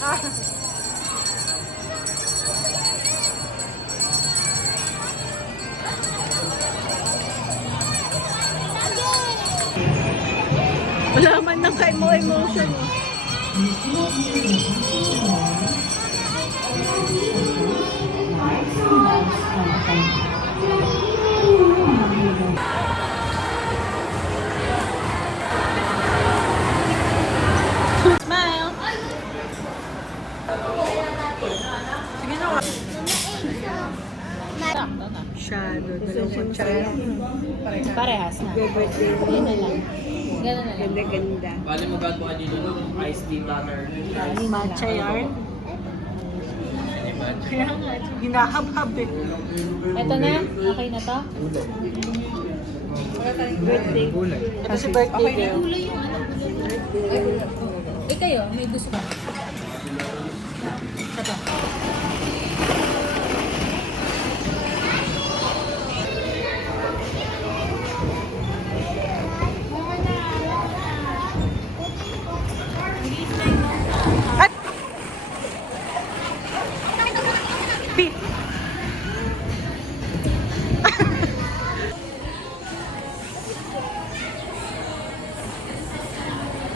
Wala man ng ka-emotion. Smile! Sige na. Shadow, dalawang kutsara. Parehas na. Birthday. Yun na lang. Ganun na lang. Ganda-ganda. Bali magagawa dito ng iced tea butter. Matcha yarn. Kaya nga, hinahab-hab eh. Ito na? Okay na to? Birthday. Ito si birthday girl. Eh kayo, may gusto ba? Ito. At! Pi!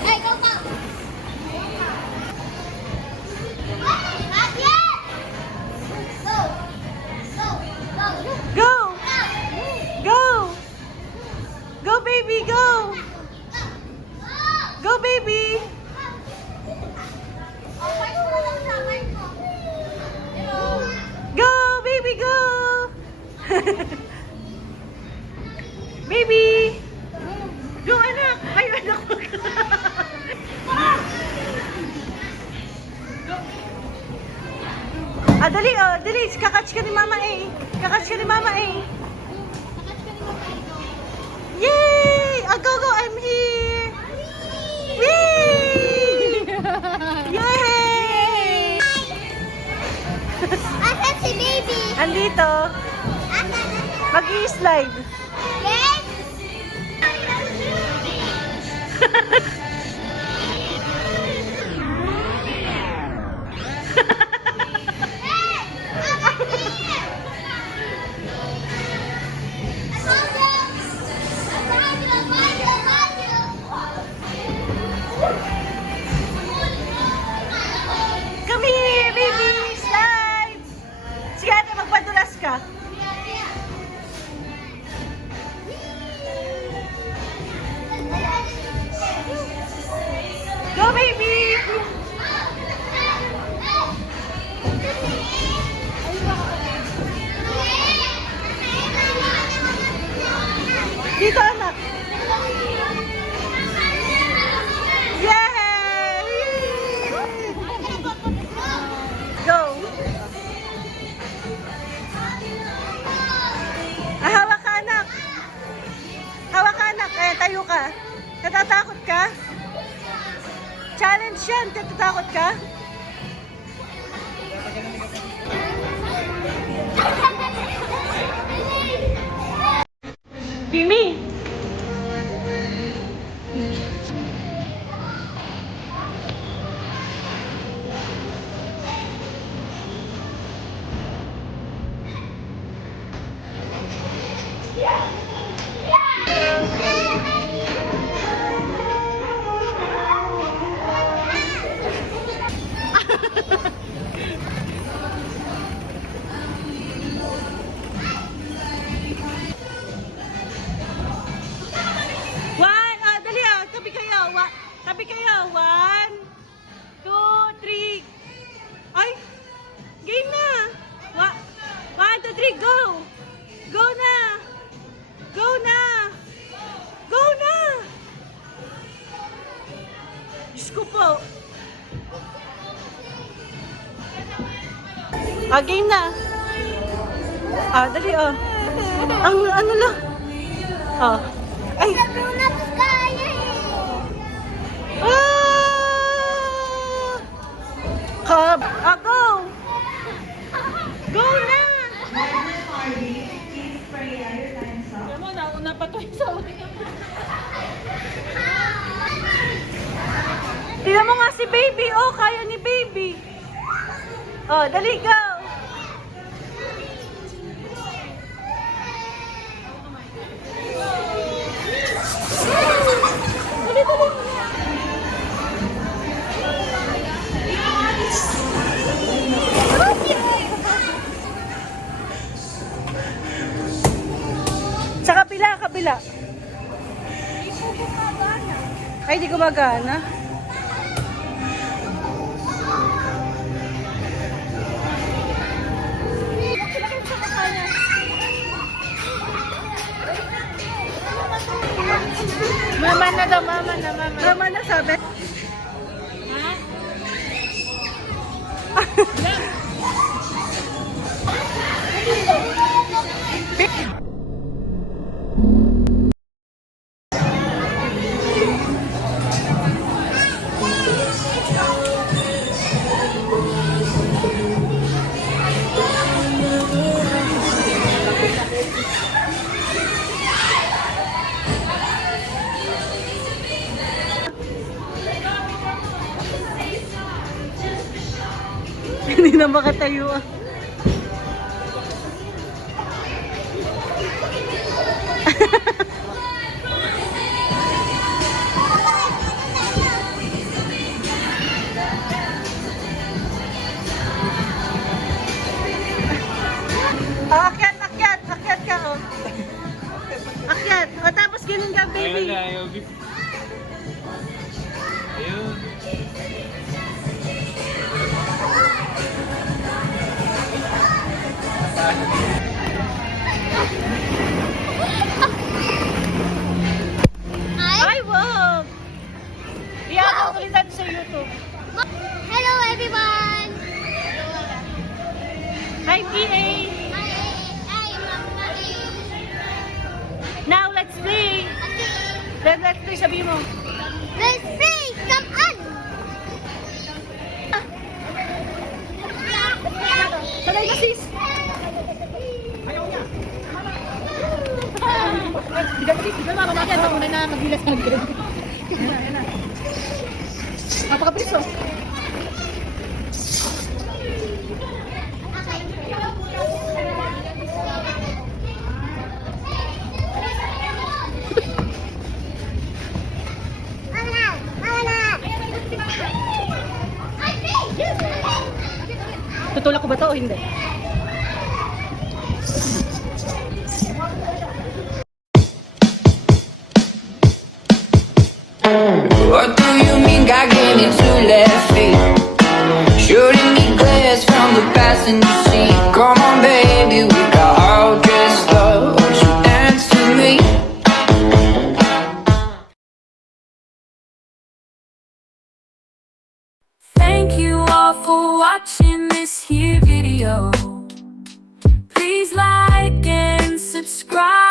Hey, go, go! Go! Go! Go, baby, go! Go, baby! Go, baby, go! Baby! Go, anak! Ay, anak ko. Dali, oh, dali. Kakatch ka ni Mama A. Kakatch ka ni Mama A. Yay! Oh, go, go, I'm here! Yay! Yay! Asan si baby? Andito. Mag-i-slide. Yes? Come here, baby! Slide! Sige, ate, magpadulas ka. Go, baby! Dito, anak. Yay! Go! Hawak ka, anak. Hawak ka, anak. Tayo ka. Natatakot ka? Challenge yan. Natatakot ka? Mimi! One, dali tabi kayo. Tabi kayo. 1, 2, 3. Ay, game na. 1, 2, 3, go. Go na. Go na. Go na. Diyos ko po. Game na. Dali Ang ano lang. Ay. Go! Go na! Alam mo, nauna pa to yung sawi. Tingnan mo nga si baby. Kaya ni baby. Oh, dali, go! Dali, dali. Sa kabila, kabila. Ay, di gumagana. Mama na daw, mama na, mama. Tama na sabi. Ha? Hindi na makatayo ah. Oh, akyat, akyat, akyat ka oh. Akyat. O tapos ganun ka, baby. Ayun. Ay, wow! Iyan ulit natin sa YouTube. Hello, everyone. Hi, PA! Hi, Mama. Now, let's play! Let's play, sabi mo. Let's play. Come on. Sanay ka, sis! Sige, mama natin. Mauna na magbilas ng grade. Napakabilis oh. Tutulak ko ba to o hindi? What do you mean, God gave me two left feet? Shooting me glares from the passenger seat. Come on, baby, we got all dressed up. Won't you dance to me? Thank you all for watching this here video. Please like and subscribe.